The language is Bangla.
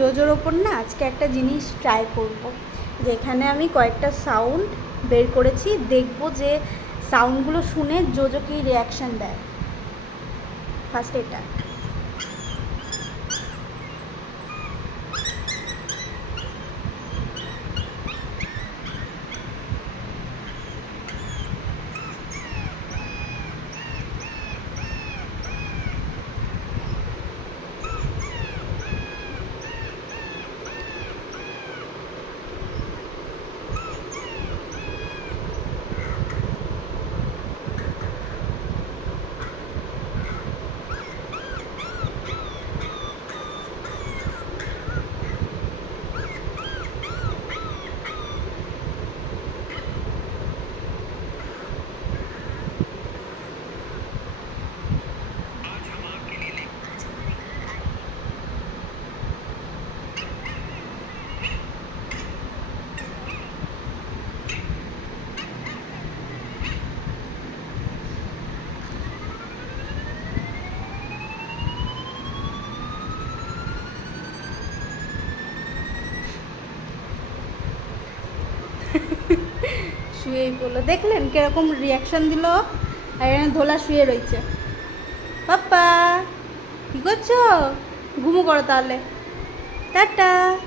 জোজোর ওপর না আজকে একটা জিনিস ট্রাই করব, যেখানে আমি কয়েকটা সাউন্ড বের করেছি, দেখব যে সাউন্ডগুলো শুনে জোজো কি রিয়াকশান দেয়। ফার্স্ট এটা শুয়েই পড়লো, দেখলেন কিরকম রিয়াকশান দিল। আর এখানে ধোলা শুয়ে রয়েছে। পাপ্পা কী করছো? ঘুমো করো তাহলে, টাটা।